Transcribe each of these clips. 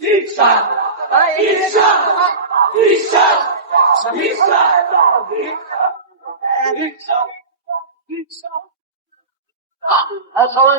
রিক্সা রিক্সা সবাই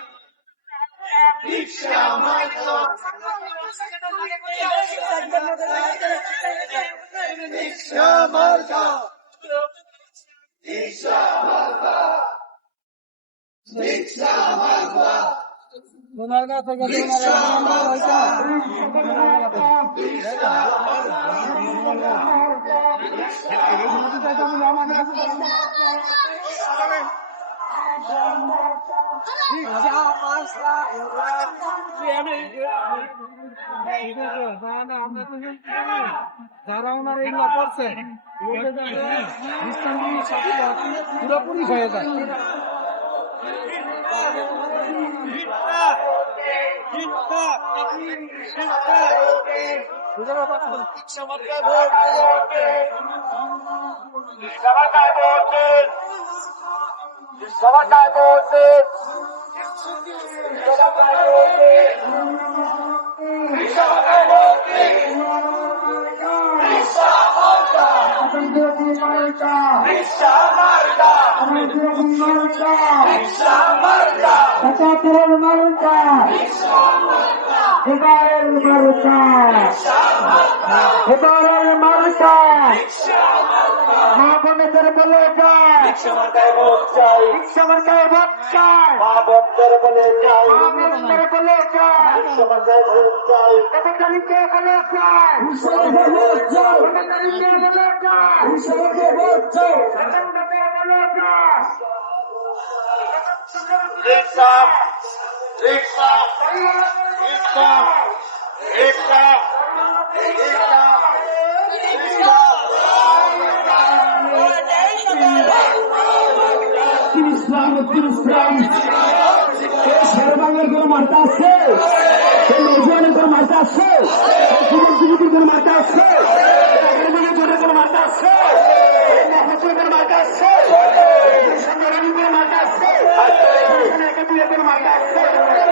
Miksha Michael. Miksha Marta. Miksha Marta. Miksha Marta. Bunlarga takar. Miksha Marta. Miksha Marta. Miksha Marta. আমি তো কাল- আগে জানি যারা ওনার এগুলো করছে পুরোপুরি হয়ে যায় পঁচাত্তরের মার্কা এবারের মার্কা। এবারের মার্কা। মা বোনেদের বলে যায় রিক্সা মার্কায় ভোট চাই মা বলে মা বোনেদের বলে যায় ভোট বলে বলে তারিখে বলে যায় রিক্সা। রিক্সা। রিক্সা রিক্সা রিক্সা ইসলাম ইসলাম শেরবাংলার কোন মার্কা আছে নজওয়ানের কোন মার্কা আছে কোন মার্কা আছে কোন আছে কোন আছে কোন আছে